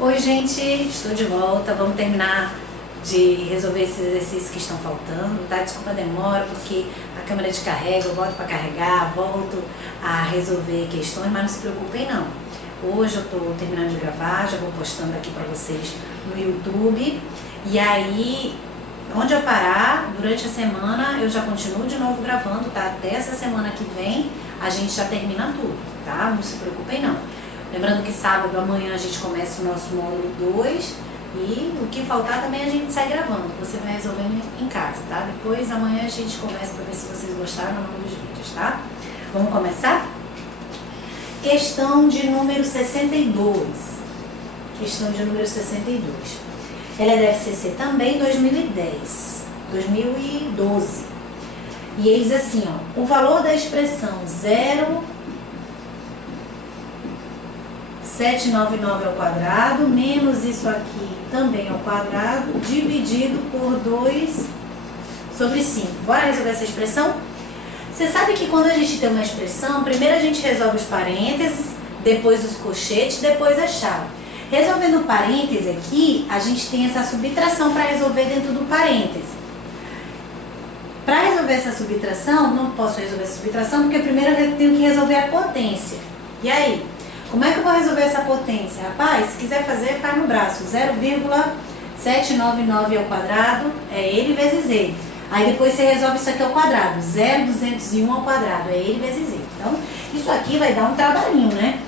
Oi gente, estou de volta, vamos terminar de resolver esses exercícios que estão faltando, tá? Desculpa a demora, porque a câmera descarrega, eu volto para carregar, volto a resolver questões, mas não se preocupem não. Hoje eu estou terminando de gravar, já vou postando aqui para vocês no YouTube, e aí, onde eu parar, durante a semana, eu já continuo de novo gravando, tá? Até essa semana que vem, a gente já termina tudo, tá? Não se preocupem não. Lembrando que sábado, amanhã, a gente começa o nosso módulo 2 e o que faltar também a gente sai gravando. Você vai resolvendo em casa, tá? Depois, amanhã, a gente começa para ver se vocês gostaram ou não dos vídeos, tá? Vamos começar? Questão de número 62. Questão de número 62. Ela deve ser também 2012. E ele diz assim, ó, o valor da expressão 0,799 ao quadrado, menos isso aqui também ao quadrado, dividido por 2 sobre 5. Bora resolver essa expressão? Você sabe que quando a gente tem uma expressão, primeiro a gente resolve os parênteses, depois os colchetes, depois a chave. Resolvendo o parêntese aqui, a gente tem essa subtração para resolver dentro do parêntese. Para resolver essa subtração, não posso resolver essa subtração, porque primeiro eu tenho que resolver a potência. E aí? Como é que eu vou resolver essa potência? Rapaz, se quiser fazer, faz no braço. 0,799 ao quadrado é ele vezes ele. Aí depois você resolve isso aqui ao quadrado. 0,201 ao quadrado é ele vezes ele. Então, isso aqui vai dar um trabalhinho, né?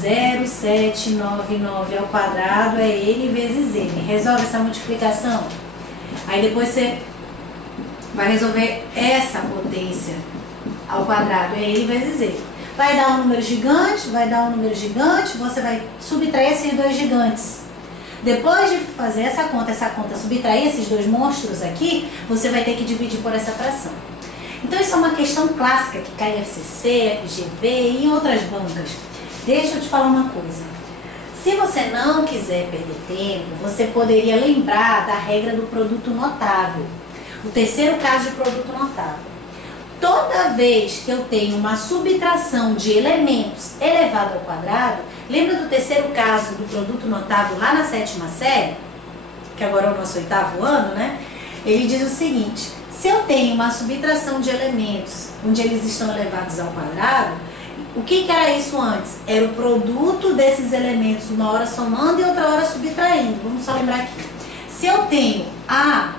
0,799 ao quadrado é ele vezes ele. Resolve essa multiplicação. Aí depois você vai resolver essa potência ao quadrado, é ele vezes ele. Vai dar um número gigante, você vai subtrair esses dois gigantes. Depois de fazer essa conta, subtrair esses dois monstros aqui, você vai ter que dividir por essa fração. Então isso é uma questão clássica que cai em FCC, FGV e em outras bancas. Deixa eu te falar uma coisa. Se você não quiser perder tempo, você poderia lembrar da regra do produto notável. O terceiro caso de produto notável. Toda vez que eu tenho uma subtração de elementos elevado ao quadrado, lembra do terceiro caso do produto notável lá na 7ª série? Que agora é o nosso 8º ano, né? Ele diz o seguinte, se eu tenho uma subtração de elementos onde eles estão elevados ao quadrado, o que era isso antes? Era o produto desses elementos, uma hora somando e outra hora subtraindo. Vamos só lembrar aqui. Se eu tenho A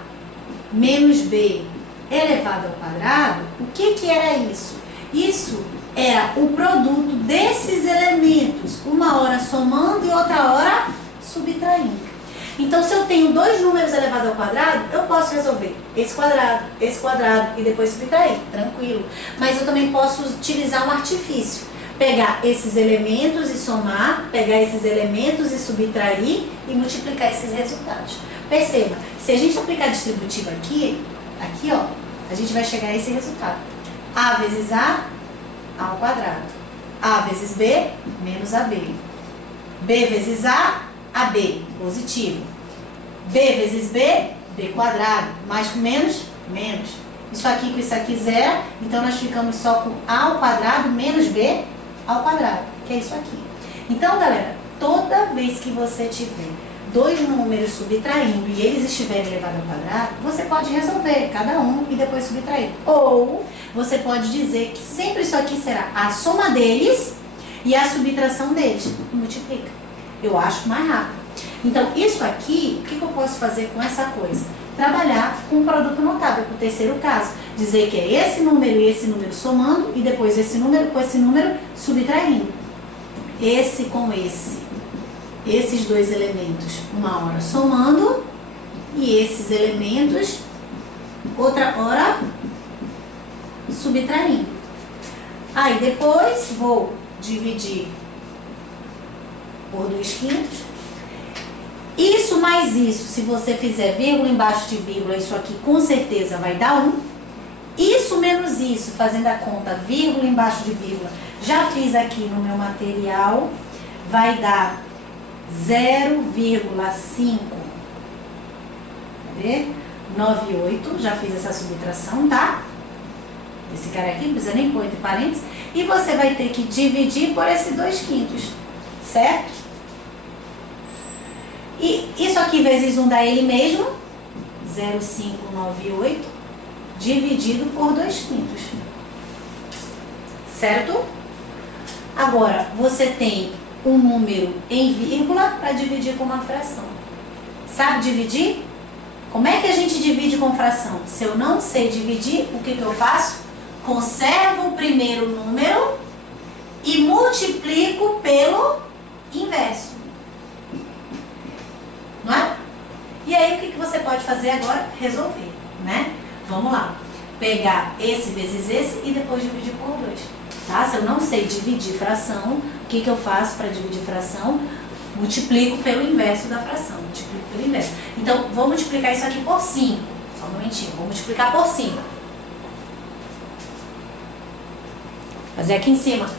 menos B elevado ao quadrado, o que era isso? Isso era o produto desses elementos, uma hora somando e outra hora subtraindo. Então, se eu tenho dois números elevados ao quadrado, eu posso resolver esse quadrado e depois subtrair, tranquilo. Mas eu também posso utilizar um artifício. Pegar esses elementos e somar, pegar esses elementos e subtrair e multiplicar esses resultados. Perceba, se a gente aplicar distributivo aqui ó, a gente vai chegar a esse resultado. A vezes A ao quadrado. A vezes B, menos AB. B vezes A, AB, positivo. B vezes B, B quadrado. Mais com menos, menos. Isso aqui com isso aqui zero, então nós ficamos só com A ao quadrado menos B ao quadrado, que é isso aqui. Então, galera, toda vez que você tiver dois números subtraindo e eles estiverem elevados ao quadrado, você pode resolver cada um e depois subtrair. Ou você pode dizer que sempre isso aqui será a soma deles e a subtração deles. Multiplica. Eu acho mais rápido. Então, isso aqui, o que eu posso fazer com essa coisa? Trabalhar com um produto notável, para o terceiro caso. Dizer que é esse número e esse número somando e depois esse número com esse número subtraindo. Esse com esse. Esses dois elementos, uma hora somando, e esses elementos, outra hora subtraindo. Aí depois vou dividir por 2/5. Isso mais isso, se você fizer vírgula embaixo de vírgula, isso aqui com certeza vai dar 1. Isso menos isso, fazendo a conta, vírgula embaixo de vírgula, já fiz aqui no meu material, vai dar 0,5, quer ver? 98, já fiz essa subtração, tá? Esse cara aqui, não precisa nem pôr entre parênteses. E você vai ter que dividir por esse 2/5, certo? E isso aqui vezes 1 dá ele mesmo, 0,598, dividido por 2/5. Certo? Agora, você tem um número em vírgula para dividir com uma fração. Sabe dividir? Como é que a gente divide com fração? Se eu não sei dividir, o que eu faço? Conservo o primeiro número e multiplico pelo inverso. Não é? E aí, o que você pode fazer agora? Resolver, né? Vamos lá. Pegar esse vezes esse e depois dividir por 2. Tá? Se eu não sei dividir fração, o que eu faço para dividir fração? Multiplico pelo inverso da fração. Multiplico pelo inverso. Então, vou multiplicar isso aqui por 5. Só um momentinho. Vou multiplicar por 5. Fazer aqui em cima.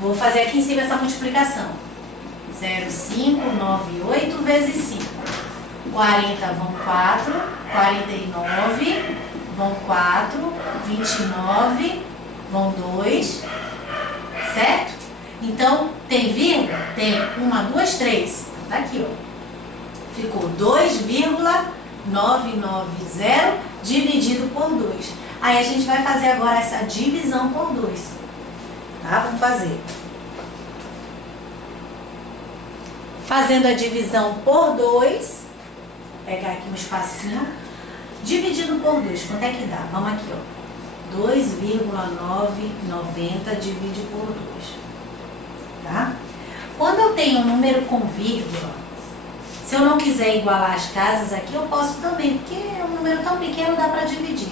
Vou fazer aqui em cima essa multiplicação. 0,598 vezes 5. 40 vão 4. 49 vão 4. 29 vão 2. Certo? Então, tem vírgula? Tem 1, 2, 3. Tá aqui, ó. Ficou 2,990 dividido por 2. Aí a gente vai fazer agora essa divisão por 2. Tá? Vamos fazer. Fazendo a divisão por 2. Pegar aqui um espacinho. Dividido por 2. Quanto é que dá? Vamos aqui, ó. 2,990 divide por 2. Tá? Quando eu tenho um número com vírgula, se eu não quiser igualar as casas aqui, eu posso também, porque é um número tão pequeno, dá para dividir.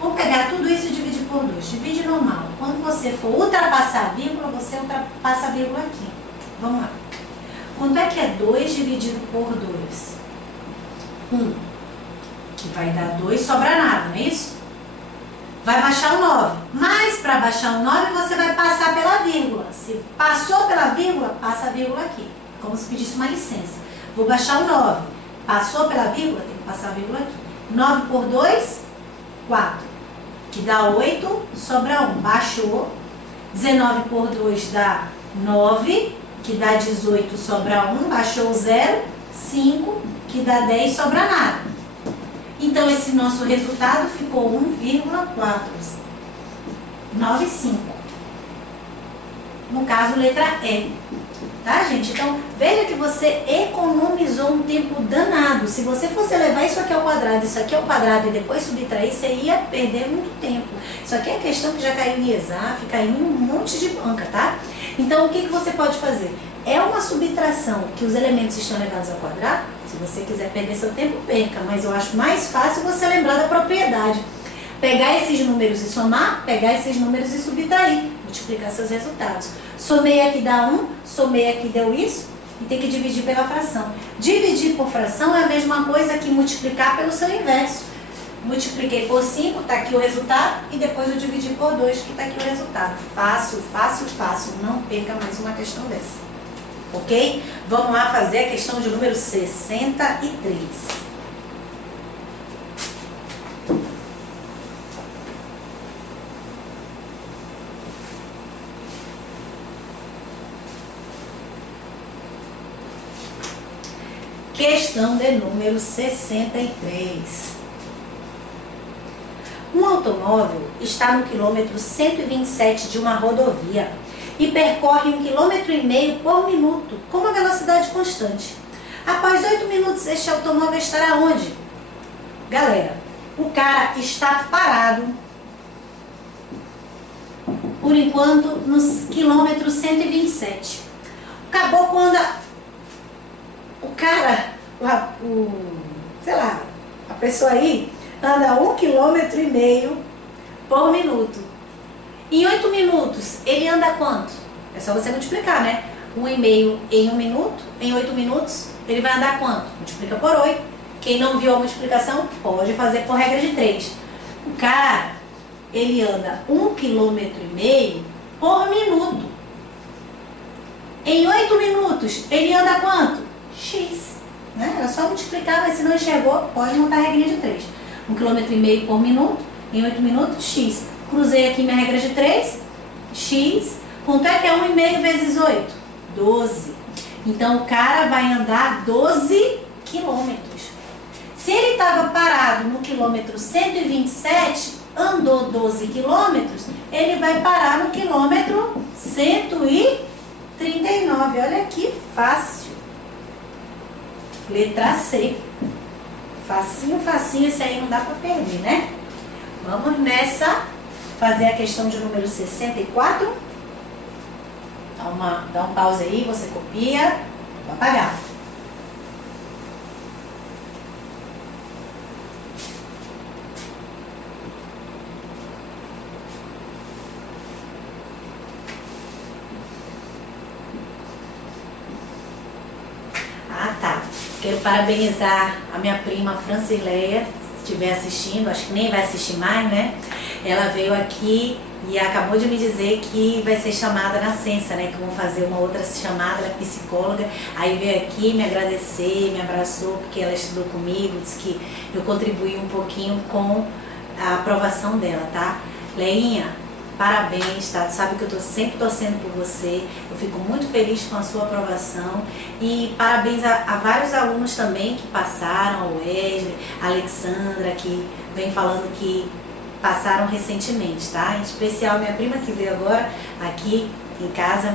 Vamos pegar tudo isso e dividir por 2. Divide normal. Quando você for ultrapassar a vírgula, você ultrapassa a vírgula aqui. Vamos lá. Quanto é que é 2 dividido por 2? 1. Que vai dar 2, sobra nada, não é isso? Vai baixar o 9. Mas para baixar o 9, você vai passar pela vírgula. Se passou pela vírgula, passa a vírgula aqui. Como se pedisse uma licença. Vou baixar o 9. Passou pela vírgula, tem que passar a vírgula aqui. 9 por 2, 4. Que dá 8, sobra 1. Baixou. 19 por 2 dá 9, que dá 18, sobra 1. Baixou o 0. 5, que dá 10, sobra nada. Então, esse nosso resultado ficou 1,495. No caso, letra E. Tá, gente? Então, veja que você economizou um tempo danado. Se você fosse levar isso aqui ao quadrado, isso aqui ao quadrado e depois subtrair, você ia perder muito tempo. Isso aqui é questão que já caiu em ESAF, caiu em um monte de banca, tá? Então, o que você pode fazer? É uma subtração que os elementos estão levados ao quadrado. Se você quiser perder seu tempo, perca. Mas eu acho mais fácil você lembrar da propriedade. Pegar esses números e somar, pegar esses números e subtrair. Multiplicar seus resultados. Somei aqui dá 1, somei aqui deu isso. E tem que dividir pela fração. Dividir por fração é a mesma coisa que multiplicar pelo seu inverso. Multipliquei por 5, está aqui o resultado. E depois eu dividi por 2, que está aqui o resultado. Fácil, fácil, fácil. Não perca mais uma questão dessa. Ok? Vamos lá fazer a questão de número 63. Questão de número 63. Um automóvel está no quilômetro 127 de uma rodovia e percorre 1,5 km por minuto, com uma velocidade constante. Após 8 minutos, este automóvel estará onde? Galera, o cara está parado, por enquanto, no quilômetro 127. O caboclo anda... O cara, sei lá, a pessoa aí anda 1,5 km por minuto. Em 8 minutos, ele anda quanto? É só você multiplicar, né? 1,5 em 1 minuto, em 8 minutos, ele vai andar quanto? Multiplica por 8. Quem não viu a multiplicação, pode fazer por regra de 3. O cara, ele anda 1,5 km por minuto. Em 8 minutos, ele anda quanto? X. Né? Era só multiplicar, mas se não enxergou, pode montar a regra de 3. 1,5 km por minuto, em 8 minutos, X. Cruzei aqui minha regra de 3, X. Quanto é que é 1,5 vezes 8? 12. Então, o cara vai andar 12 quilômetros. Se ele estava parado no quilômetro 127, andou 12 quilômetros, ele vai parar no quilômetro 139. Olha que fácil. Letra C. Facinho, facinho, esse aí não dá para perder, né? Vamos nessa, fazer a questão de número 64. Dá um pause aí, você copia, vou apagar. Ah, tá. Quero parabenizar a minha prima Francileia, se estiver assistindo, acho que nem vai assistir mais, né? Ela veio aqui e acabou de me dizer que vai ser chamada na Sensa, né? Que vão fazer uma outra chamada, ela é psicóloga. Aí veio aqui me agradecer, me abraçou, porque ela estudou comigo, disse que eu contribuí um pouquinho com a aprovação dela, tá? Leinha, parabéns, tá? Tu sabe que eu tô sempre torcendo por você. Eu fico muito feliz com a sua aprovação. E parabéns a vários alunos também que passaram, o Wesley, a Alexandra, que vem falando que passaram recentemente, tá? Em especial minha prima que veio agora aqui em casa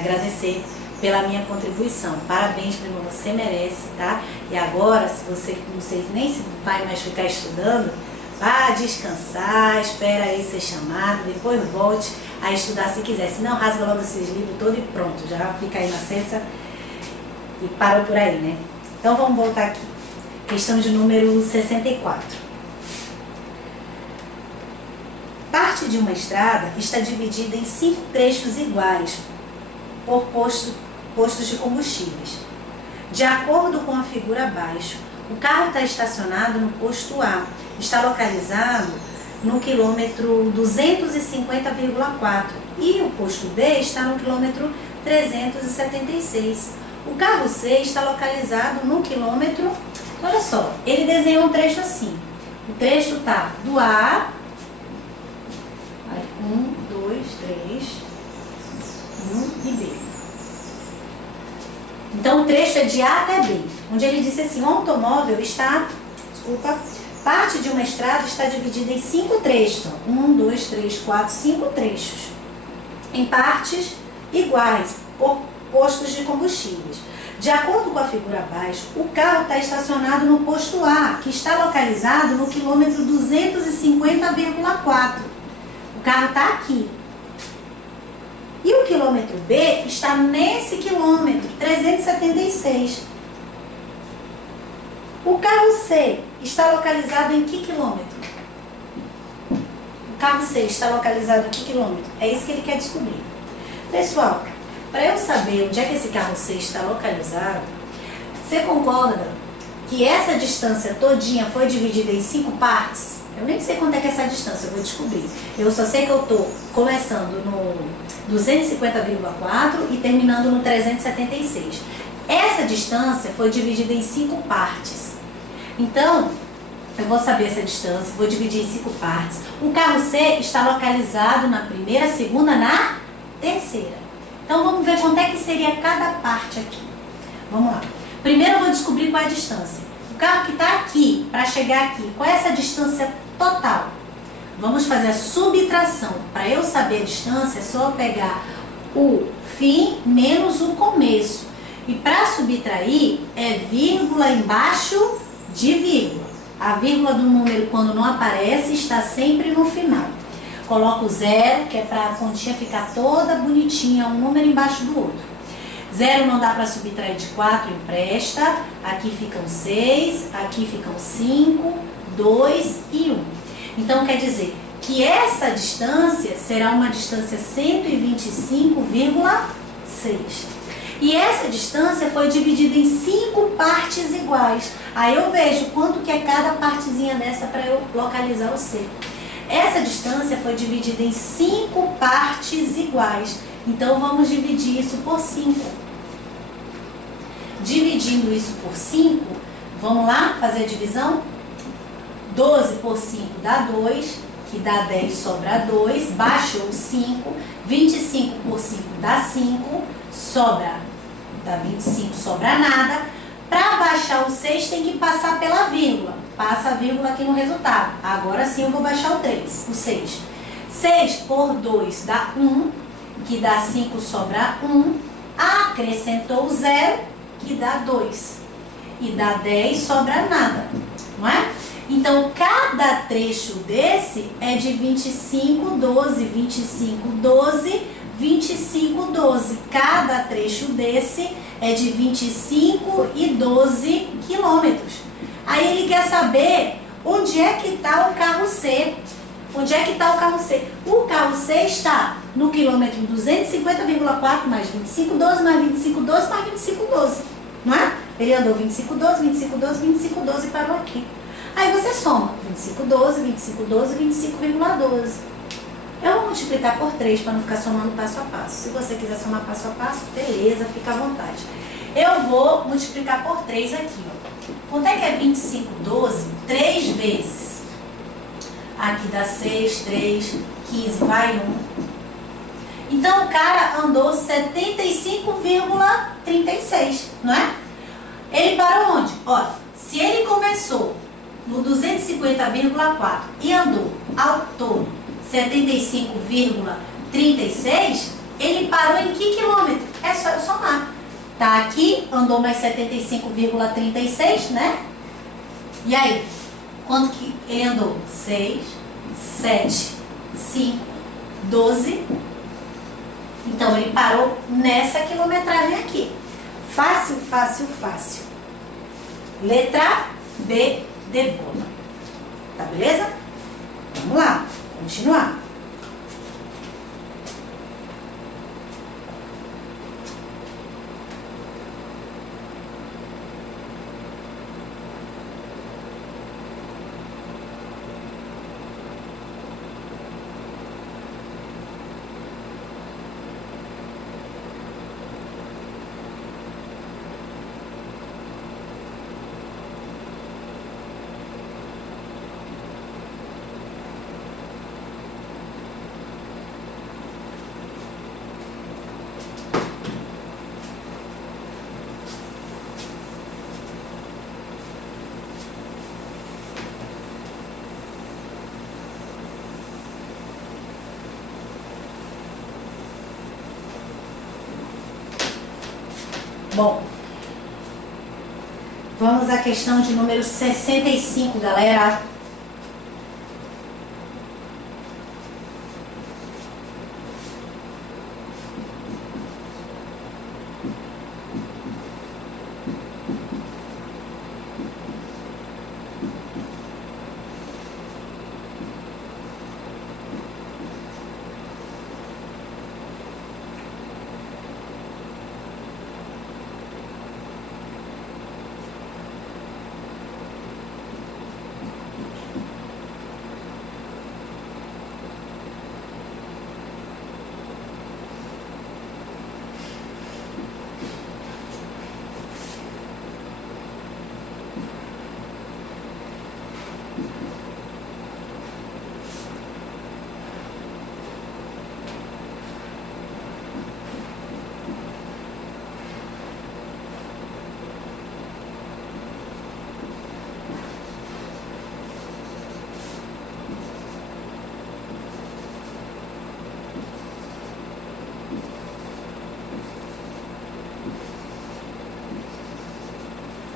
agradecer pela minha contribuição. Parabéns, prima, você merece, tá? E agora, se você, não sei nem se vai mais ficar estudando, vá descansar, espera aí ser chamado, depois volte a estudar se quiser. Se não, rasga logo esses livros todos e pronto, já fica aí na Sensa e parou por aí, né? Então vamos voltar aqui. Questão de número 64. Parte de uma estrada está dividida em 5 trechos iguais por postos de combustíveis. De acordo com a figura abaixo, o carro está estacionado no posto A, está localizado no quilômetro 250,4 e o posto B está no quilômetro 376. O carro C está localizado no quilômetro, olha só, ele desenhou um trecho assim. O trecho está do A, 1, 2, 3, 1 e B. Então o trecho é de A até B, onde ele disse assim, o automóvel está, parte de uma estrada está dividida em 5 trechos, 1, 2, 3, 4, 5 trechos, em partes iguais, por postos de combustíveis. De acordo com a figura abaixo, o carro está estacionado no posto A, que está localizado no quilômetro 250,4. O carro está aqui. E o quilômetro B está nesse quilômetro, 376. O carro C está localizado em que quilômetro? O carro C está localizado em que quilômetro? É isso que ele quer descobrir. Pessoal, para eu saber onde é que esse carro C está localizado, você concorda que essa distância todinha foi dividida em 5 partes? Eu nem sei quanto é que é essa distância, eu vou descobrir. Eu só sei que eu estou começando no 250,4 e terminando no 376. Essa distância foi dividida em 5 partes. Então, eu vou saber essa distância, vou dividir em 5 partes. O carro C está localizado na primeira, segunda, na terceira. Então, vamos ver quanto é que seria cada parte aqui. Vamos lá. Primeiro eu vou descobrir qual é a distância. O carro que está aqui, para chegar aqui, qual é essa distância total? Vamos fazer a subtração. Para eu saber a distância, é só eu pegar o fim menos o começo. E para subtrair, é vírgula embaixo de vírgula. A vírgula do número, quando não aparece, está sempre no final. Coloco 0, que é para a continha ficar toda bonitinha, um número embaixo do outro. 0 não dá para subtrair de 4, empresta. Aqui ficam 6, aqui ficam 5, 2 e 1. Então, quer dizer que essa distância será uma distância 125,6. E essa distância foi dividida em 5 partes iguais. Aí eu vejo quanto que é cada partezinha dessa para eu localizar o C. Essa distância foi dividida em 5 partes iguais. Então, vamos dividir isso por 5. Dividindo isso por 5, vamos lá fazer a divisão? 12 por 5 dá 2, que dá 10, sobra 2, baixou 5. 25 por 5 dá 5, sobra dá 25, sobra nada. Para baixar o 6 tem que passar pela vírgula. Passa a vírgula aqui no resultado. Agora sim eu vou baixar o 6. 6 por 2 dá 1, que dá 5, sobra 1. Acrescentou o 0, que dá 2. E dá 10, sobra nada, não é? Então, cada trecho desse é de 25, 12, 25, 12, 25, 12. Cada trecho desse é de 25 e 12 quilômetros. Aí ele quer saber onde é que está o carro C. Onde é que está o carro C? O carro C está no quilômetro 250,4 mais 25, 12, mais 25, 12, mais 25, 12. Não é? Ele andou 25, 12, 25, 12, 25, 12 e parou aqui. Aí você soma 25, 12, 25, 12, 25,12. Eu vou multiplicar por 3 para não ficar somando passo a passo. Se você quiser somar passo a passo, beleza, fica à vontade. Eu vou multiplicar por 3 aqui, ó. Quanto é que é 25, 12? 3 vezes. Aqui dá 6, 3, 15, vai 1. Então o cara andou 75,36, não é? Ele parou onde? Olha, se ele começou no 250,4 e andou ao todo 75,36, ele parou em que quilômetro? É só eu somar. Tá aqui, andou mais 75,36, né? E aí, quanto que ele andou? 6, 7, 5, 12. Então, ele parou nessa quilometragem aqui. Fácil, fácil, fácil. Letra B de bola. Tá beleza? Vamos lá, continuar. Bom, vamos à questão de número 65, galera.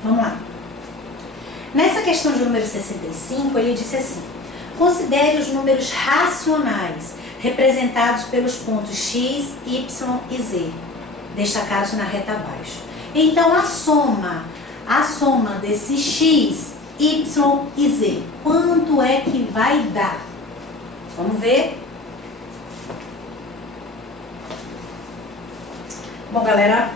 Vamos lá. Nessa questão de número 65, ele disse assim: considere os números racionais representados pelos pontos x, y e z, destacados na reta abaixo. Então, a soma desses x, y e z, quanto é que vai dar? Vamos ver? Bom, galera,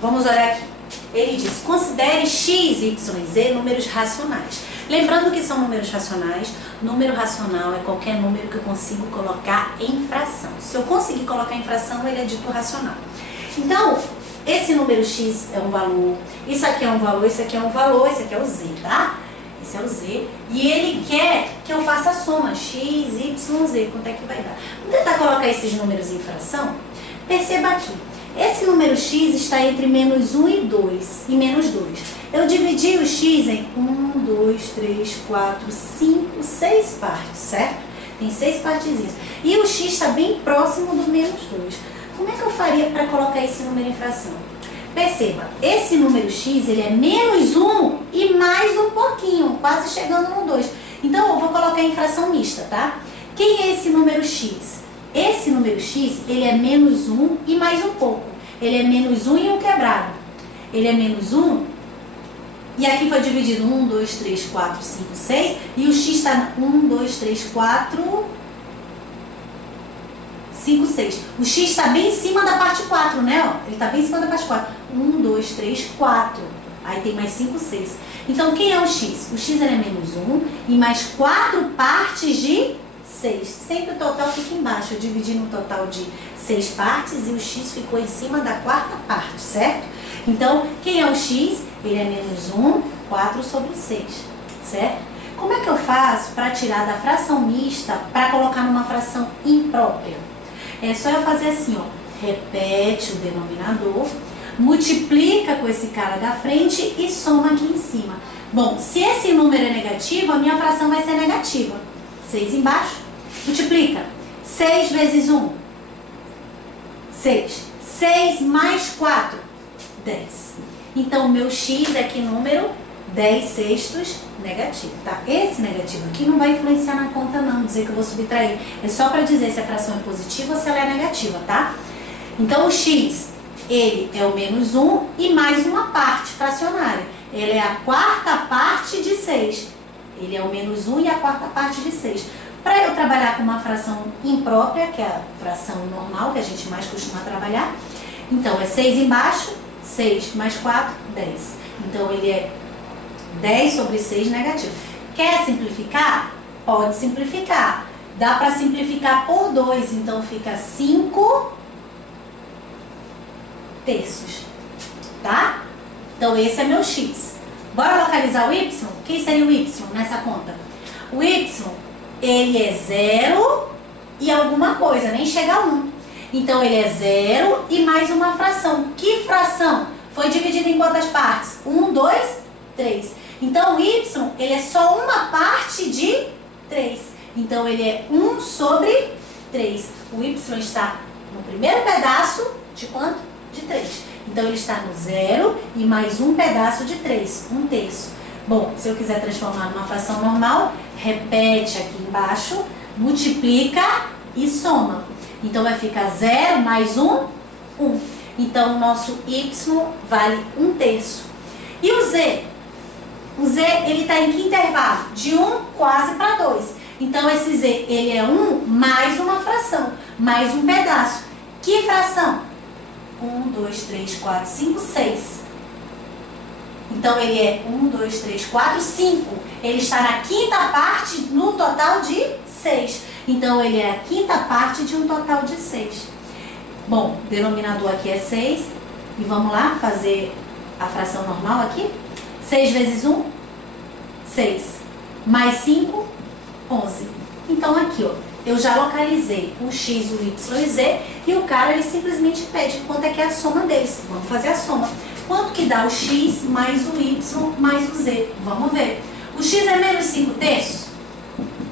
vamos olhar aqui. Ele diz: considere x, y e z números racionais. Lembrando que são números racionais, número racional é qualquer número que eu consigo colocar em fração. Se eu conseguir colocar em fração, ele é dito racional. Então, esse número x é um valor, isso aqui é um valor, isso aqui é um valor, esse aqui é o z, tá? Esse é o z. E ele quer que eu faça a soma x, y, z. Quanto é que vai dar? Vamos tentar colocar esses números em fração? Perceba aqui. Esse número x está entre menos 1 e 2, e menos 2. Eu dividi o x em 1, 2, 3, 4, 5, 6 partes, certo? Tem 6 partezinhas. E o x está bem próximo do menos 2. Como é que eu faria para colocar esse número em fração? Perceba, esse número x, ele é menos 1 e mais um pouquinho, quase chegando no 2. Então, eu vou colocar em fração mista, tá? Quem é esse número x? Esse número x, ele é menos 1 e mais um pouco. Ele é menos 1 e um quebrado. Ele é menos 1, e aqui foi dividido 1, 2, 3, 4, 5, 6, e o x está 1, 2, 3, 4, 5, 6. O x está bem em cima da parte 4, né? Ó, ele está bem em cima da parte 4. 1, 2, 3, 4. Aí tem mais 5, 6. Então, quem é o x? O x ele é menos 1 e mais 4 partes de 6. Sempre o total fica embaixo. Eu dividi no total de 6 partes e o x ficou em cima da quarta parte, certo? Então, quem é o x? Ele é menos 1, 4 sobre 6, certo? Como é que eu faço para tirar da fração mista para colocar numa fração imprópria? É só eu fazer assim, ó. Repete o denominador, multiplica com esse cara da frente e soma aqui em cima. Bom, se esse número é negativo, a minha fração vai ser negativa. 6 embaixo. Multiplica. 6 vezes 1. 6. 6 mais 4. 10. Então, o meu x é que número? 10 sextos negativo, tá? Esse negativo aqui não vai influenciar na conta não, dizer que eu vou subtrair. É só para dizer se a fração é positiva ou se ela é negativa, tá? Então, o x, ele é o menos 1 e mais uma parte fracionária. Ele é a quarta parte de 6. Ele é o menos 1 e a quarta parte de 6. Para eu trabalhar com uma fração imprópria, que é a fração normal, que a gente mais costuma trabalhar, então é 6 embaixo, 6 mais 4, 10. Então, ele é 10 sobre 6 negativo. Quer simplificar? Pode simplificar. Dá para simplificar por 2, então fica 5 terços, tá? Então, esse é meu x. Bora localizar o y? Quem seria o y nessa conta? O y, ele é 0 e alguma coisa, nem chega a 1. Então, ele é 0 e mais uma fração. Que fração? Foi dividido em quantas partes? 1, 2, 3. Então, o y, ele é só uma parte de 3. Então, ele é 1 sobre 3. O y está no primeiro pedaço de quanto? De 3. Então, ele está no 0 e mais um pedaço de 3, 1 terço. Bom, se eu quiser transformar numa fração normal, repete aqui embaixo, multiplica e soma. Então, vai ficar 0 mais 1, 1. Então, o nosso y vale 1 terço. E o z? O z, ele está em que intervalo? De 1 quase para 2. Então, esse z, ele é 1 mais uma fração, mais um pedaço. Que fração? 1, 2, 3, 4, 5, 6. Então, ele é 1, 2, 3, 4, 5. Ele está na quinta parte no total de 6. Então, ele é a quinta parte de um total de 6. Bom, o denominador aqui é 6. E vamos lá fazer a fração normal aqui. 6 vezes 1, 6. Mais 5, 11. Então, aqui, ó, eu já localizei o x, o y e o z. E o cara, ele simplesmente pede quanto é que é a soma deles. Vamos fazer a soma. Quanto que dá o x mais o y mais o z? Vamos ver. O x é menos 5 terços?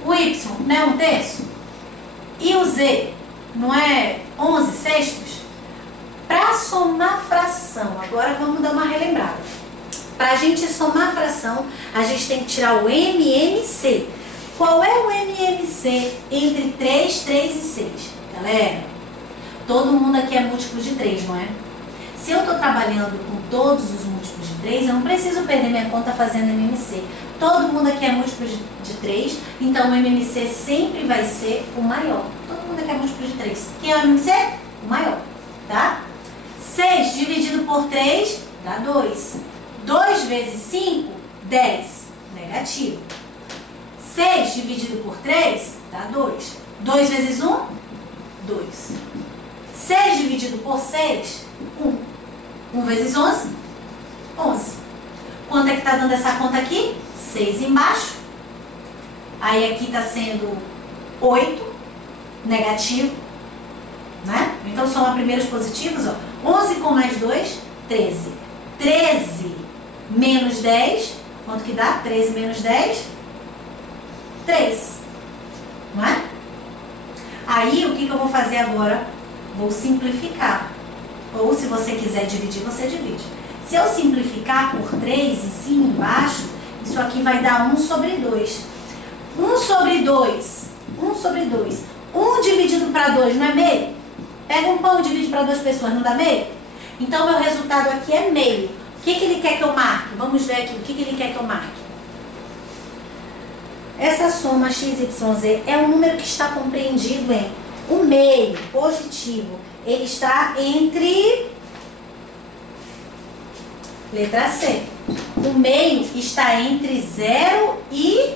O y não é 1 terço? E o z não é 11 sextos? Para somar fração, agora vamos dar uma relembrada. Para a gente somar fração, a gente tem que tirar o MMC. Qual é o MMC entre 3, 3 e 6? Galera, todo mundo aqui é múltiplo de 3, não é? Se eu estou trabalhando com todos os múltiplos de 3, eu não preciso perder minha conta fazendo MMC. Todo mundo aqui é múltiplo de 3, então o MMC sempre vai ser o maior. Todo mundo aqui é múltiplo de 3. Quem é o MMC? O maior, tá? 6 dividido por 3 dá 2. 2 vezes 5, 10. Negativo. 6 dividido por 3 dá 2. 2 vezes 1, 2. 6 dividido por 6, 1. 1 vezes 11, 11. Quanto é que está dando essa conta aqui? 6 embaixo. Aí aqui está sendo 8, negativo. né? Então soma primeiros positivos, ó. 11 com mais 2, 13. 13 menos 10, quanto que dá? 13 menos 10, 3. Não é? Aí, o que eu vou fazer agora? Vou simplificar. Ou, se você quiser dividir, você divide. Se eu simplificar por 3 em cima e embaixo, isso aqui vai dar 1 sobre 2. 1 sobre 2. 1 sobre 2. 1 dividido para 2 não é meio? Pega um pão e divide para 2 pessoas, não dá meio? Então, meu resultado aqui é meio. O que ele quer que eu marque? Vamos ver aqui o que ele quer que eu marque. Essa soma XYZ é um número que está compreendido em o meio positivo. Ele está entre... Letra C. O meio está entre 0 e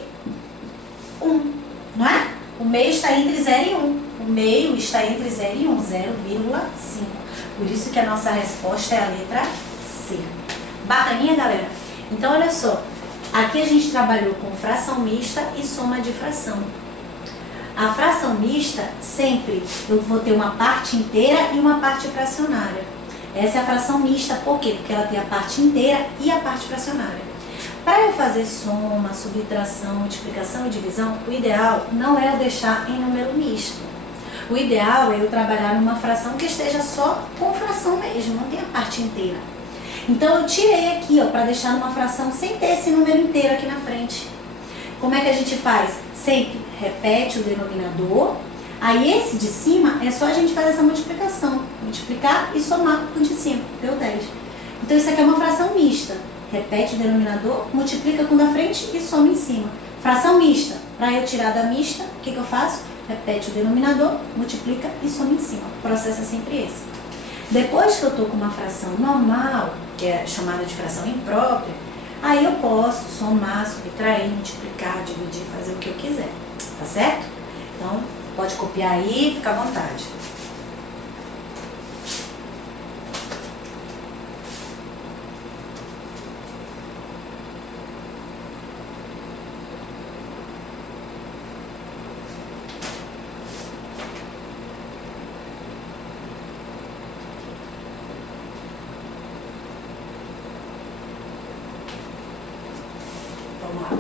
1, não é? O meio está entre 0 e 1. O meio está entre 0 e 1, 0,5. Por isso que a nossa resposta é a letra C. Bacaninha, galera? Então, olha só. Aqui a gente trabalhou com fração mista e soma de fração. A fração mista, sempre eu vou ter uma parte inteira e uma parte fracionária. Essa é a fração mista, por quê? Porque ela tem a parte inteira e a parte fracionária. Para eu fazer soma, subtração, multiplicação e divisão, o ideal não é eu deixar em número misto. O ideal é eu trabalhar numa fração que esteja só com fração mesmo, não tem a parte inteira. Então eu tirei aqui, ó, para deixar numa fração sem ter esse número inteiro aqui na frente. Como é que a gente faz? Sempre repete o denominador. Aí esse de cima é só a gente fazer essa multiplicação. Multiplicar e somar com o de cima. Deu 10. Então isso aqui é uma fração mista. Repete o denominador, multiplica com o da frente e soma em cima. Fração mista. Para eu tirar da mista, o que eu faço? Repete o denominador, multiplica e soma em cima. O processo é sempre esse. Depois que eu estou com uma fração normal, que é chamada de fração imprópria, aí eu posso somar, subtrair, multiplicar, dividir, fazer o que eu quiser. Tá certo? Então, pode copiar aí, fica à vontade. Vamos lá.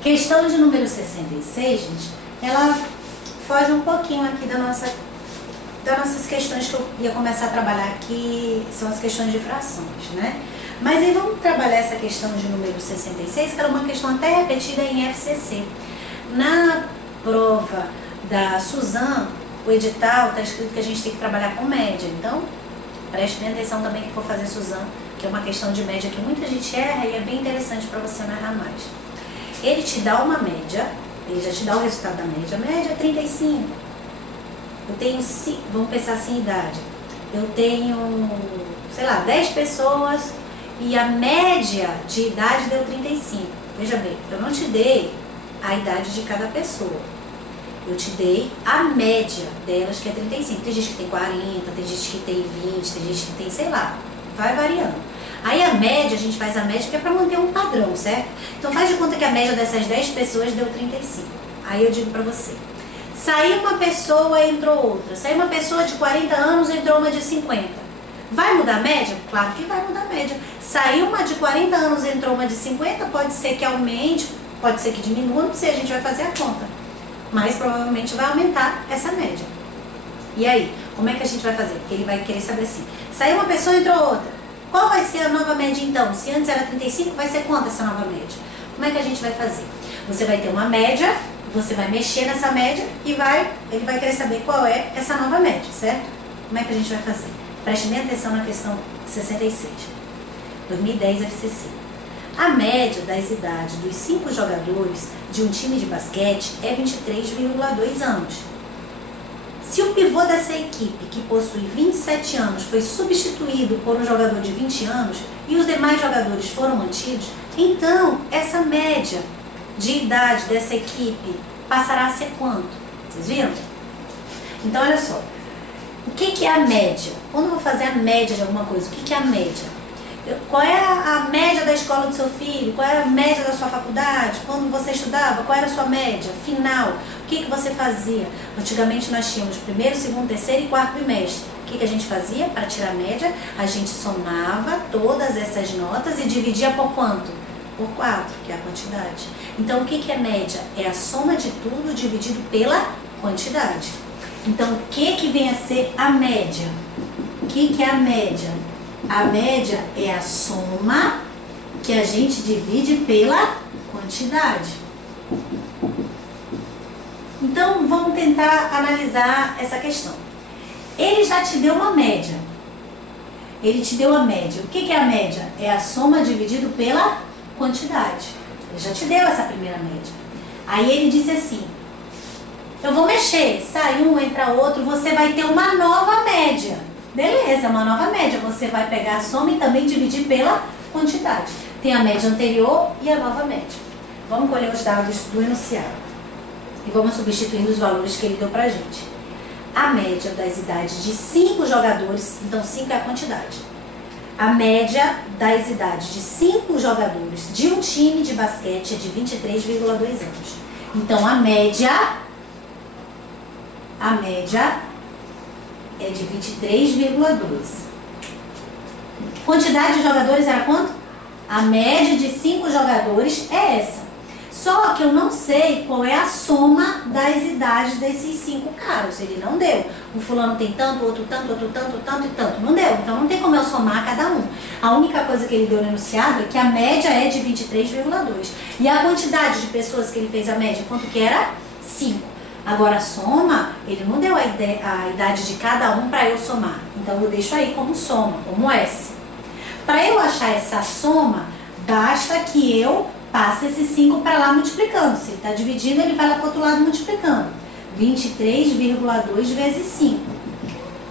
Questão de número 66, gente, ela foge um pouquinho aqui das nossas questões que eu ia começar a trabalhar aqui, são as questões de frações, né? Mas aí vamos trabalhar essa questão de número 66, que era uma questão até repetida em FCC. Na prova da Suzan, o edital está escrito que a gente tem que trabalhar com média, então preste bem atenção também que for fazer Suzan, que é uma questão de média que muita gente erra e é bem interessante para você não errar mais. Ele te dá uma média, ele já te dá o resultado da média. A média é 35. Eu tenho, vamos pensar assim, idade. Eu tenho, sei lá, 10 pessoas e a média de idade deu 35. Veja bem, eu não te dei a idade de cada pessoa. Eu te dei a média delas, que é 35. Tem gente que tem 40, tem gente que tem 20, tem gente que tem, sei lá, vai variando. Aí a média, a gente faz a média que é para manter um padrão, certo? Então faz de conta que a média dessas 10 pessoas deu 35. Aí eu digo para você, saiu uma pessoa, entrou outra. Saiu uma pessoa de 40 anos, entrou uma de 50. Vai mudar a média? Claro que vai mudar a média. Saiu uma de 40 anos, entrou uma de 50, pode ser que aumente, pode ser que diminua, não sei, a gente vai fazer a conta. Mas provavelmente vai aumentar essa média. E aí, como é que a gente vai fazer? Porque ele vai querer saber assim, saiu uma pessoa, entrou outra. Qual vai ser a nova média então? Se antes era 35, vai ser quanto essa nova média? Como é que a gente vai fazer? Você vai ter uma média, você vai mexer nessa média e ele vai querer saber qual é essa nova média, certo? Como é que a gente vai fazer? Preste bem atenção na questão 66, 2010 FCC. A média das idades dos 5 jogadores de um time de basquete é 23,2 anos. Se o pivô dessa equipe, que possui 27 anos, foi substituído por um jogador de 20 anos e os demais jogadores foram mantidos, Então, essa média de idade dessa equipe passará a ser quanto? Vocês viram? Então, olha só. O que é a média? Quando eu vou fazer a média de alguma coisa, o que é a média? Qual é a média da escola do seu filho? Qual é a média da sua faculdade? Quando você estudava, qual era a sua média final? O que você fazia? Antigamente nós tínhamos primeiro, segundo, terceiro e quarto bimestre. O que a gente fazia para tirar a média? A gente somava todas essas notas e dividia por quanto? Por 4, que é a quantidade. Então, o que é média? É a soma de tudo dividido pela quantidade. Então, o que vem a ser a média? O que é a média? A média é a soma que a gente divide pela quantidade. Então, vamos tentar analisar essa questão. Ele já te deu uma média. Ele te deu a média. O que é a média? É a soma dividido pela quantidade. Ele já te deu essa primeira média. Aí ele disse assim, eu vou mexer, sai um, entra outro, você vai ter uma nova média. Beleza, uma nova média. Você vai pegar a soma e também dividir pela quantidade. Tem a média anterior e a nova média. Vamos colher os dados do enunciado. E vamos substituindo os valores que ele deu pra gente. A média das idades de 5 jogadores, então 5 é a quantidade. A média das idades de 5 jogadores de um time de basquete é de 23,2 anos. Então a média é de 23,2. Quantidade de jogadores era quanto? A média de 5 jogadores é essa. Só que eu não sei qual é a soma das idades desses 5 caras. Ele não deu. O fulano tem tanto, outro tanto, outro tanto, tanto e tanto. Não deu. Então não tem como eu somar cada um. A única coisa que ele deu no enunciado é que a média é de 23,2. E a quantidade de pessoas que ele fez a média, quanto que era? 5. Agora a soma, ele não deu a idade de cada um para eu somar. Então eu deixo aí como soma, como S. Para eu achar essa soma, basta que eu passe esses 5 para lá multiplicando. Se ele está dividindo, ele vai lá para o outro lado multiplicando. 23,2 vezes 5.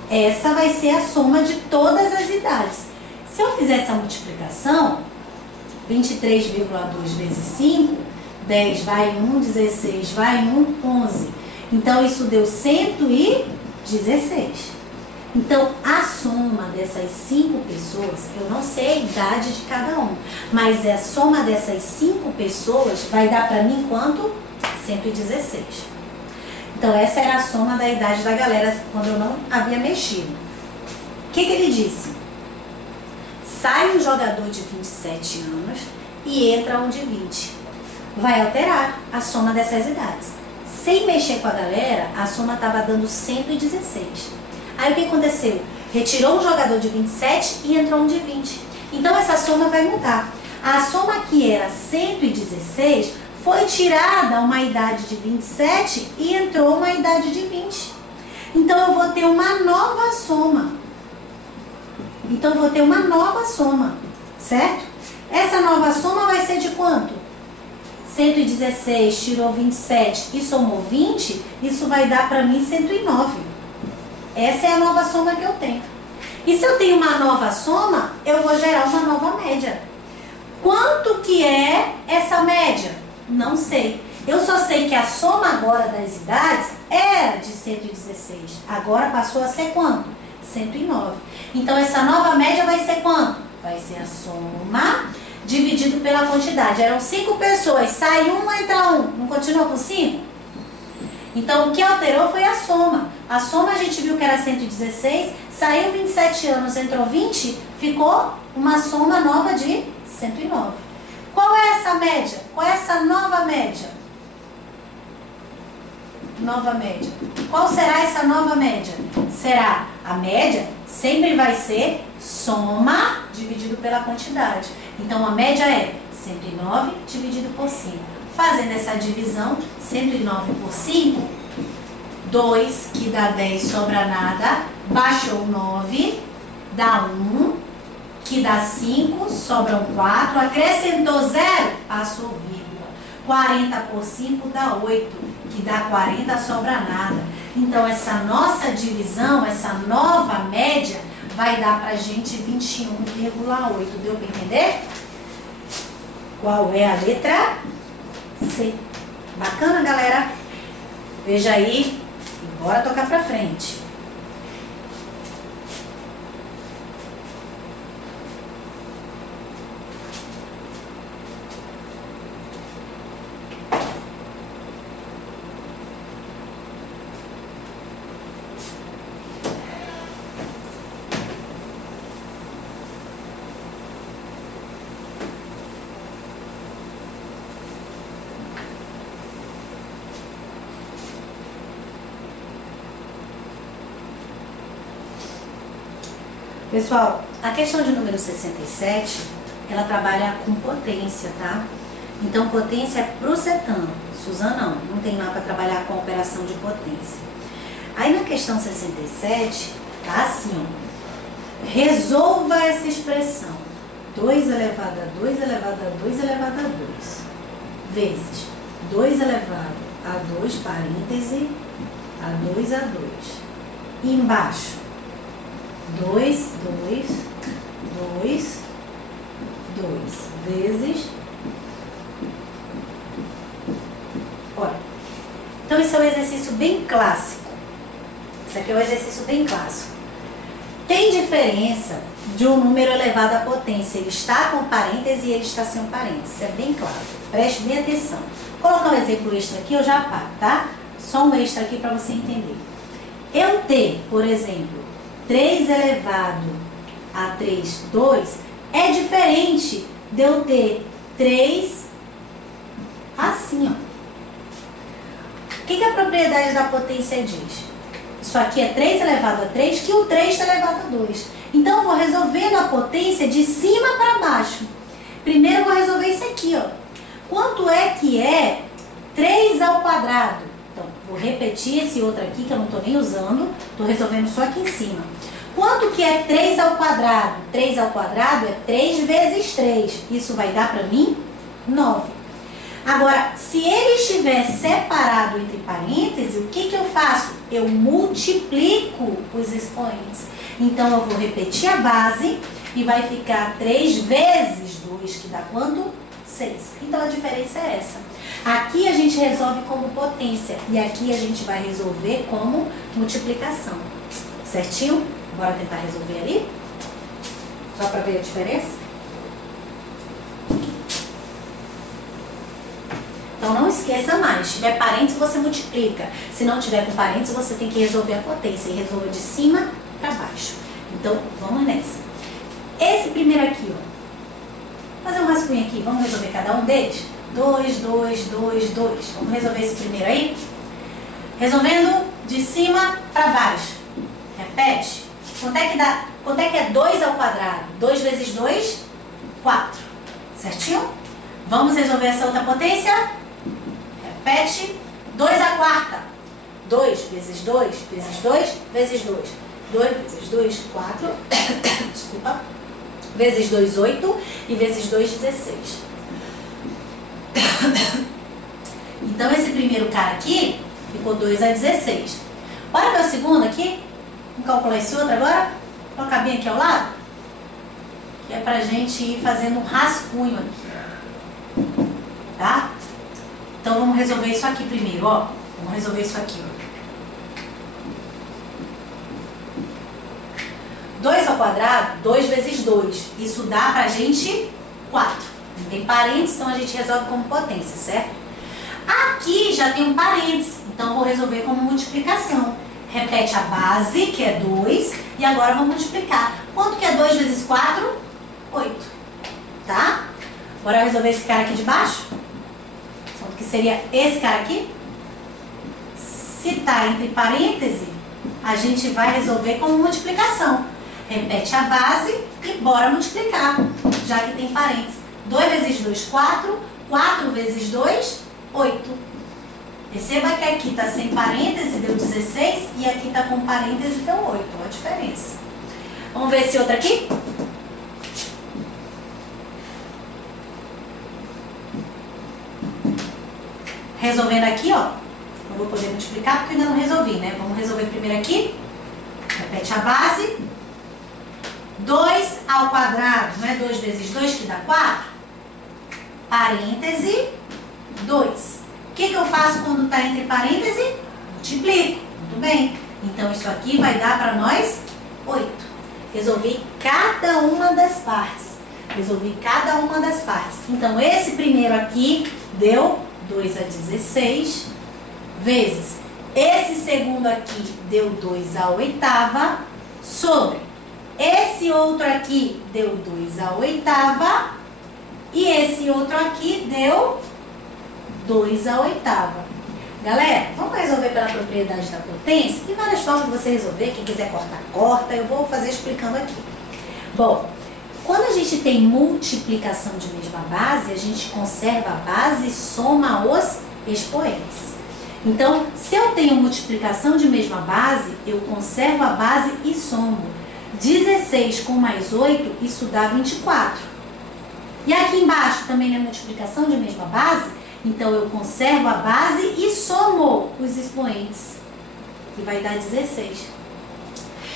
Essa vai ser a soma de todas as idades. Se eu fizer essa multiplicação, 23,2 vezes 5, 10 vai 1, 16 vai 1, 11. Então, isso deu 116. Então, a soma dessas 5 pessoas, eu não sei a idade de cada um, mas a soma dessas 5 pessoas vai dar para mim quanto? 116. Então, essa era a soma da idade da galera quando eu não havia mexido. O que ele disse? Sai um jogador de 27 anos e entra um de 20. Vai alterar a soma dessas idades. Sem mexer com a galera, a soma estava dando 116. Aí o que aconteceu? Retirou um jogador de 27 e entrou um de 20. Então essa soma vai mudar. A soma que era 116 foi tirada uma idade de 27 e entrou uma idade de 20. Então eu vou ter uma nova soma. Certo? Essa nova soma vai ser de quanto? 116 tirou 27 e somou 20, isso vai dar para mim 109. Essa é a nova soma que eu tenho. E se eu tenho uma nova soma, eu vou gerar uma nova média. Quanto que é essa média? Não sei. Eu só sei que a soma agora das idades era de 116. Agora passou a ser quanto? 109. Então essa nova média vai ser quanto? Vai ser a soma dividido pela quantidade. Eram 5 pessoas, sai um, entra um. Não continua com 5? Então, o que alterou foi a soma. A soma a gente viu que era 116, saiu 27 anos, entrou 20, ficou uma soma nova de 109. Qual é essa média? Qual é essa nova média? Nova média. Qual será essa nova média? Será a média sempre vai ser soma dividido pela quantidade. Então, a média é 109 dividido por 5. Fazendo essa divisão, 109 por 5, 2, que dá 10, sobra nada, baixou 9, dá 1, que dá 5, sobram 4, acrescentou 0, passou vírgula. 40 por 5 dá 8, que dá 40, sobra nada. Então, essa nossa divisão, essa nova média, vai dar pra gente 21,8. Deu para entender? Qual é a letra C? Bacana, galera? Veja aí e bora tocar pra frente. Pessoal, a questão de número 67, ela trabalha com potência, tá? Então, potência é pro setano. Suzana não tem lá para trabalhar com a operação de potência. Aí na questão 67, tá assim, ó. Resolva essa expressão. 2 elevado a 2 elevado a 2 elevado a 2 vezes 2 elevado a 2, parêntese, a 2 a 2. E embaixo, 2, 2, 2, 2 vezes. Olha, então esse é um exercício bem clássico. Isso aqui é um exercício bem clássico. Tem diferença de um número elevado à potência. Ele está com parêntese e ele está sem parêntese. Isso é bem claro. Preste bem atenção. Vou colocar um exemplo extra aqui, eu já paro, tá? Só um extra aqui para você entender. Eu ter, por exemplo, 3 elevado a 3, 2, é diferente de eu ter 3 assim, ó. O que a propriedade da potência diz? Isso aqui é 3 elevado a 3, que o 3 está elevado a 2. Então, eu vou resolvendo a potência de cima para baixo. Primeiro, eu vou resolver isso aqui, ó. Quanto é que é 3 ao quadrado? Então, vou repetir esse outro aqui, que eu não estou nem usando. Estou resolvendo só aqui em cima. Quanto que é 3 ao quadrado? 3 ao quadrado é 3 vezes 3. Isso vai dar para mim 9. Agora, se ele estiver separado entre parênteses, o que eu faço? Eu multiplico os expoentes. Então, eu vou repetir a base e vai ficar 3 vezes 2, que dá quanto? 6. Então, a diferença é essa. Aqui a gente resolve como potência e aqui a gente vai resolver como multiplicação. Certinho? Bora tentar resolver ali? Só para ver a diferença? Então, não esqueça mais. Se tiver parênteses, você multiplica. Se não tiver com parênteses, você tem que resolver a potência. E resolva de cima para baixo. Então, vamos nessa. Esse primeiro aqui, ó. Fazer um rascunho aqui. Vamos resolver cada um deles? 2, 2, 2, 2. Vamos resolver esse primeiro aí? Resolvendo de cima para baixo. Repete. Quanto é que dá? Quanto é que é 2 ao quadrado? 2 vezes 2, 4. Certinho? Vamos resolver essa outra potência? Repete. 2 à quarta. 2 vezes 2 vezes 2 vezes 2. 2 vezes 2, 4. Desculpa. Vezes 2, 8. E vezes 2, 16. Então, esse primeiro cara aqui ficou 2 a 16. Bora ver o segundo aqui? Vamos calcular esse outro agora? Vou colocar bem aqui ao lado. Que é pra gente ir fazendo um rascunho aqui. Tá? Então, vamos resolver isso aqui primeiro, ó. Vamos resolver isso aqui, ó. 2 ao quadrado, 2 vezes 2. Isso dá pra gente 4. Não tem parênteses, então a gente resolve como potência, certo? Aqui já tem um parênteses, então vou resolver como multiplicação. Repete a base, que é 2, e agora vou multiplicar. Quanto que é 2 vezes 4? 8. Tá? Bora resolver esse cara aqui de baixo? Quanto que seria esse cara aqui? Se tá entre parênteses, a gente vai resolver como multiplicação. Repete a base e bora multiplicar, já que tem parênteses. 2 vezes 2, 4. 4 vezes 2, 8. Perceba que aqui está sem parênteses, deu 16, e aqui está com parênteses, deu 8. Olha a diferença. Vamos ver esse outro aqui? Resolvendo aqui, ó. Não vou poder multiplicar porque ainda não resolvi, né? Vamos resolver primeiro aqui. Repete a base. 2 ao quadrado, não é 2 vezes 2 que dá 4? parêntese, 2. O que eu faço quando está entre parêntese? Multiplico. Muito bem. Então, isso aqui vai dar para nós 8. Resolvi cada uma das partes. Então, esse primeiro aqui deu 2 a 16 vezes. Esse segundo aqui deu 2 a oitava sobre. Esse outro aqui deu 2 a oitava. E esse outro aqui deu 2 a oitava. Galera, vamos resolver pela propriedade da potência? Tem várias formas de você resolver. Quem quiser cortar, corta. Eu vou fazer explicando aqui. Bom, quando a gente tem multiplicação de mesma base, a gente conserva a base e soma os expoentes. Então, se eu tenho multiplicação de mesma base, eu conservo a base e somo. 16 com mais 8, isso dá 24. E aqui embaixo também é multiplicação de mesma base, então eu conservo a base e somo os expoentes. E vai dar 16.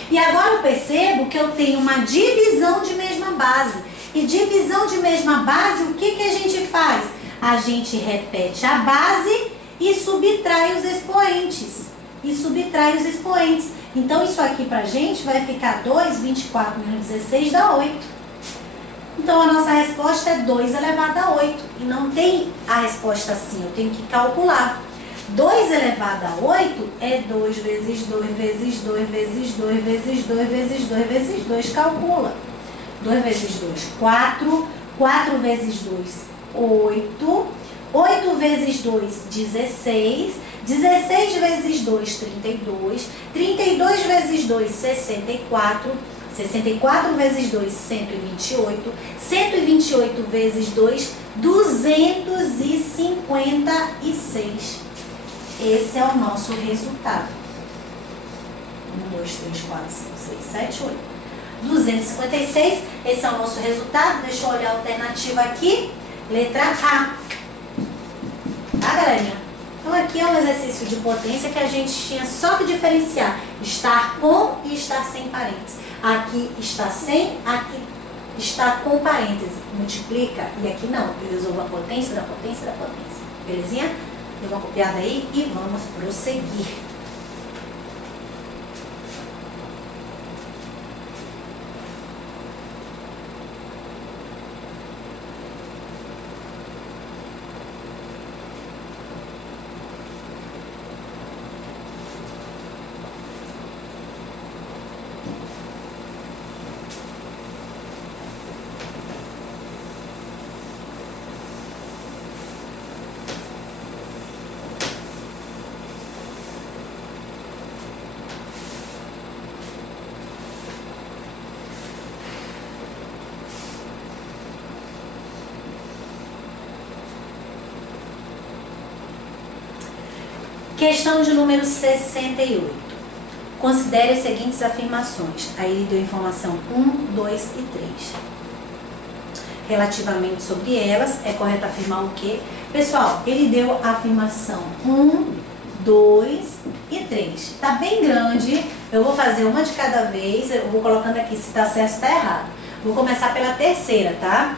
E agora eu percebo que eu tenho uma divisão de mesma base. E divisão de mesma base, o que a gente faz? A gente repete a base e subtrai os expoentes. Então, isso aqui pra gente vai ficar 2, 24 menos 16 dá 8. Então, a nossa resposta é 2 elevado a 8. E não tem a resposta assim, eu tenho que calcular. 2 elevado a 8 é 2 vezes 2 vezes 2 vezes 2 vezes 2 vezes 2 vezes 2. Calcula. 2 vezes 2, 4. 4 vezes 2, 8. 8 vezes 2, 16. 16 vezes 2, 32. 32 vezes 2, 64. 64 vezes 2, 128. 128 vezes 2, 256. Esse é o nosso resultado. 1, 2, 3, 4, 5, 6, 7, 8. 256. Esse é o nosso resultado. Deixa eu olhar a alternativa aqui. Letra A. Tá, galerinha? Então, aqui é um exercício de potência que a gente tinha só que diferenciar. Estar com e estar sem parênteses. Aqui está sem, aqui está com parêntese. Multiplica e aqui não. Eu resolvo a potência da potência da potência. Belezinha? Dê uma copiada aí e vamos prosseguir. Questão de número 68. Considere as seguintes afirmações. Aí ele deu informação 1, 2 e 3. Relativamente sobre elas, é correto afirmar o quê? Pessoal, ele deu a afirmação 1, 2 e 3. Tá bem grande, eu vou fazer uma de cada vez, eu vou colocando aqui se tá certo ou se tá errado. Vou começar pela terceira, tá?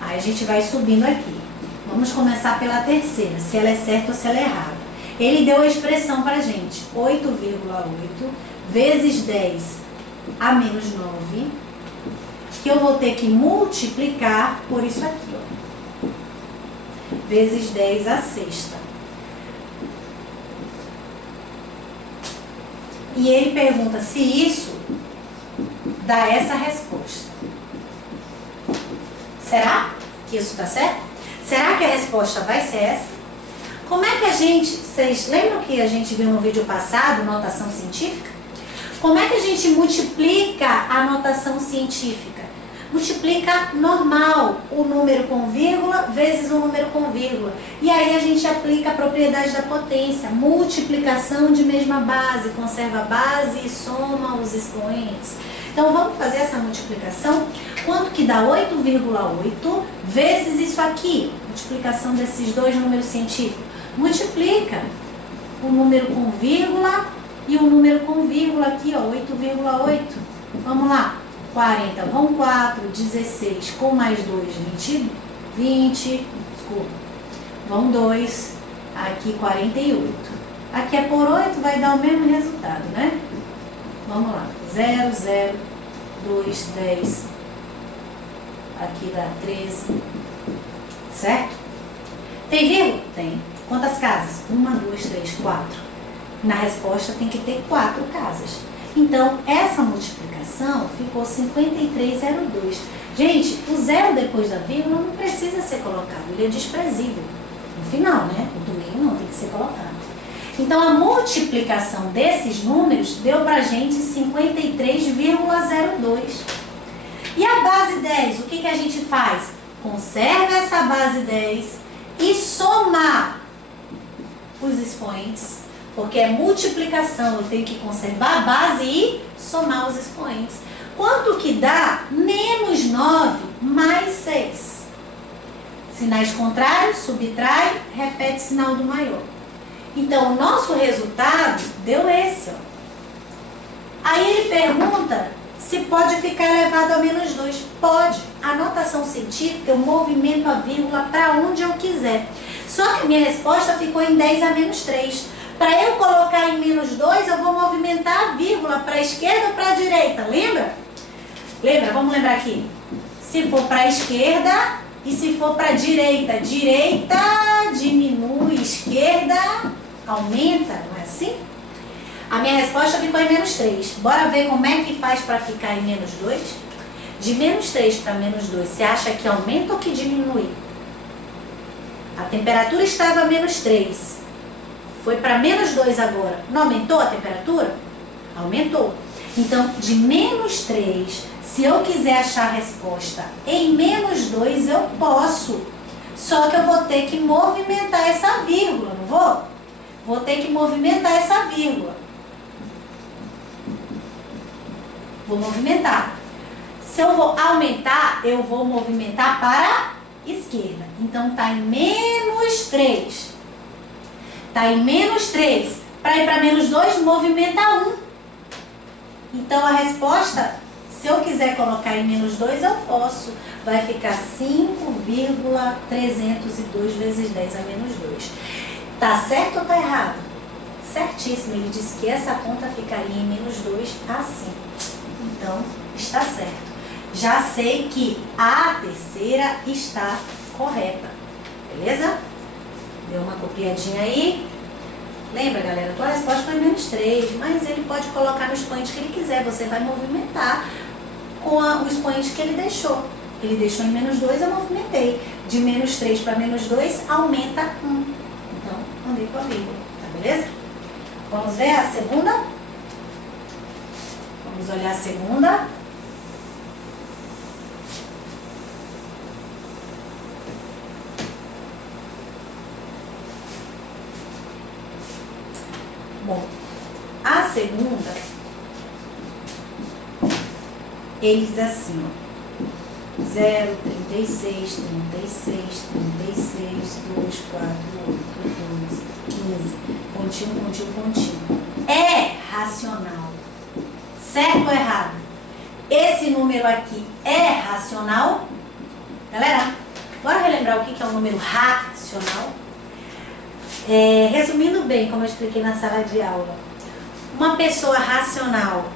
Aí a gente vai subindo aqui. Vamos começar pela terceira, se ela é certa ou se ela é errada. Ele deu a expressão pra gente, 8,8 vezes 10 a menos 9, que eu vou ter que multiplicar por isso aqui, ó, vezes 10 a sexta. E ele pergunta se isso dá essa resposta. Será que isso tá certo? Será que a resposta vai ser essa? Como é que a gente, vocês lembram que a gente viu no vídeo passado, notação científica? Como é que a gente multiplica a notação científica? Multiplica normal, o número com vírgula vezes o número com vírgula. E aí a gente aplica a propriedade da potência, multiplicação de mesma base, conserva a base e soma os expoentes. Então vamos fazer essa multiplicação. Quanto que dá 8,8 vezes isso aqui? Multiplicação desses dois números científicos. Multiplica o número com vírgula e o número com vírgula aqui, ó, 8,8. Vamos lá. 40 vão 4, 16 com mais 2, 20, desculpa. Vão 2, aqui 48. Aqui é por 8, vai dar o mesmo resultado, né? Vamos lá. 0, 0, 2, 10. Aqui dá 13. Certo? Tem vírgula? Tem. Quantas casas? 1, 2, 3, 4. Na resposta tem que ter 4 casas. Então, essa multiplicação ficou 53,02. Gente, o zero depois da vírgula não precisa ser colocado, ele é desprezível. No final, né? O do meio não tem que ser colocado. Então, a multiplicação desses números deu pra gente 53,02. E a base 10, o que que a gente faz? Conserva essa base 10 e soma os expoentes. Porque é multiplicação, eu tenho que conservar a base e somar os expoentes. Quanto que dá? Menos 9 mais 6. Sinais contrários, subtrai, repete sinal do maior. Então, o nosso resultado deu esse, ó. Aí ele pergunta se pode ficar elevado a menos 2. Pode. A notação científica, eu movimento a vírgula para onde eu quiser. Só que a minha resposta ficou em 10 a menos 3. Para eu colocar em menos 2, eu vou movimentar a vírgula para a esquerda ou para a direita, lembra? Lembra? Vamos lembrar aqui. Se for para a esquerda e se for para a direita. Direita diminui, esquerda aumenta, não é assim? A minha resposta ficou em menos 3. Bora ver como é que faz para ficar em menos 2? De menos 3 para menos 2, você acha que aumenta ou que diminui? A temperatura estava a menos 3. Foi para menos 2 agora. Não aumentou a temperatura? Aumentou. Então, de menos 3, se eu quiser achar a resposta em menos 2, eu posso. Só que eu vou ter que movimentar essa vírgula, não vou? Vou ter que movimentar essa vírgula. Vou movimentar. Se eu vou aumentar, eu vou movimentar para a esquerda. Então, está em menos 3. Está em menos 3. Para ir para menos 2, movimenta 1. Então, a resposta, se eu quiser colocar em menos 2, eu posso. Vai ficar 5,302 vezes 10 a menos 2. Tá certo ou está errado? Certíssimo. Ele disse que essa conta ficaria em menos 2 assim. Então, está certo. Já sei que a terceira está correta. Beleza? Deu uma copiadinha aí. Lembra, galera? Tua resposta foi menos 3, mas ele pode colocar no expoente que ele quiser. Você vai movimentar com o expoente que ele deixou. Ele deixou em menos 2, eu movimentei. De menos 3 para menos 2, aumenta 1. Então, andei com a vírgula. Tá beleza? Vamos ver a segunda? Vamos olhar a segunda. Bom, a segunda, ele diz assim, ó, 0, 36, 36, 36, 2, 4, 8, 12, 15, contínuo. É racional. Certo ou errado? Esse número aqui é racional? Galera, bora relembrar o que é um número racional? Resumindo bem, como eu expliquei na sala de aula, uma pessoa racional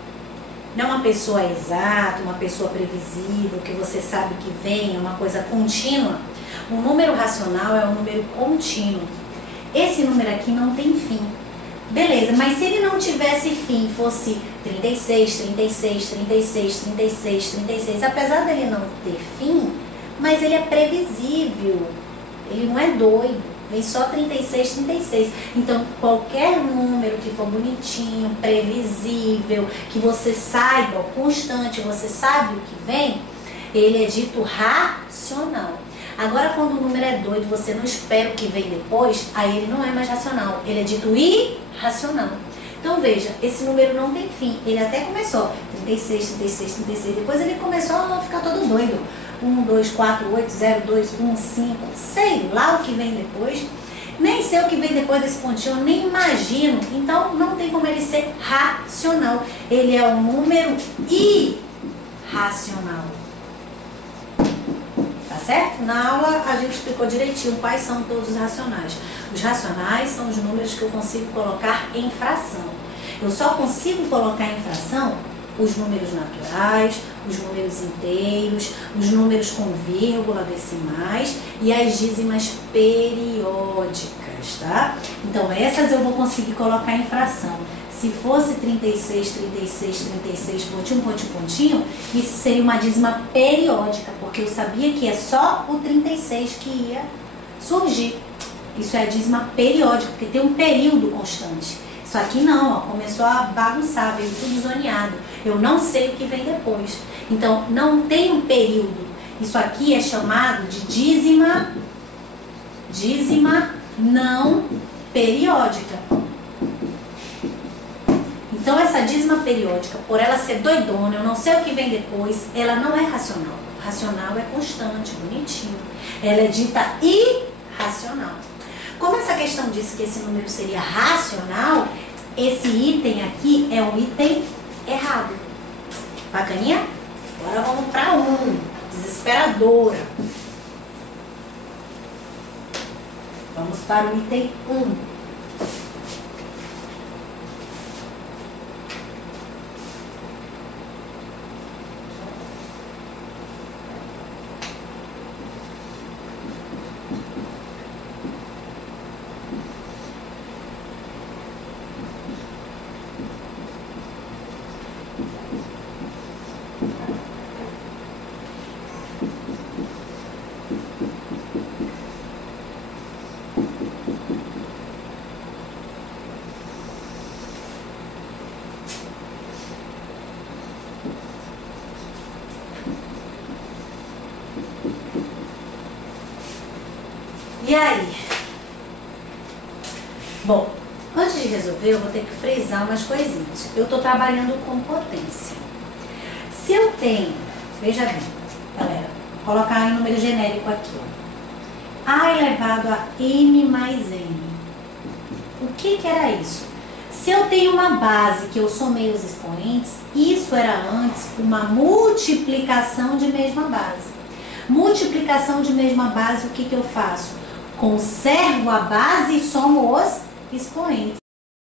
não é uma pessoa exata, uma pessoa previsível, que você sabe que vem, é uma coisa contínua. Um número racional é um número contínuo. Esse número aqui não tem fim. Beleza, mas se ele não tivesse fim, fosse 36, 36, 36, 36, 36, apesar dele não ter fim, mas ele é previsível, ele não é doido. Vem só 36, 36. Então, qualquer número que for bonitinho, previsível, que você saiba, constante, você sabe o que vem, ele é dito racional. Agora, quando o número é doido, você não espera o que vem depois, aí ele não é mais racional. Ele é dito irracional. Então, veja, esse número não tem fim. Ele até começou 36, 36, 36. Depois ele começou a ficar todo doido. 1, 2, 4, 8, 0, 2, 1, 5, sei lá o que vem depois. Nem sei o que vem depois desse pontinho, eu nem imagino. Então, não tem como ele ser racional. Ele é um número irracional. Tá certo? Na aula a gente explicou direitinho quais são todos os racionais. Os racionais são os números que eu consigo colocar em fração. Eu só consigo colocar em fração os números naturais, os números inteiros, os números com vírgula, decimais e as dízimas periódicas, tá? Então essas eu vou conseguir colocar em fração. Se fosse 36, 36, 36, pontinho, pontinho, pontinho, isso seria uma dízima periódica, porque eu sabia que é só o 36 que ia surgir. Isso é a dízima periódica, porque tem um período constante. Isso aqui não, ó, começou a bagunçar, veio tudo zoneado. Eu não sei o que vem depois. Então, não tem um período. Isso aqui é chamado de dízima não periódica. Então, essa dízima periódica, por ela ser doidona, eu não sei o que vem depois, ela não é racional. Racional é constante, bonitinho. Ela é dita irracional. Como essa questão disse que esse número seria racional, esse item aqui é um item errado. Bacaninha? Agora vamos para 1. Desesperadora. Vamos para o item 1. E aí? Bom, antes de resolver, eu vou ter que frisar umas coisinhas. Eu estou trabalhando com potência. Se eu tenho, veja bem, galera, vou colocar em número genérico aqui, ó. A elevado a n mais n. O que era isso? Se eu tenho uma base que eu somei os expoentes, isso era antes uma multiplicação de mesma base. Multiplicação de mesma base, o que eu faço? Conservo a base e somo os expoentes.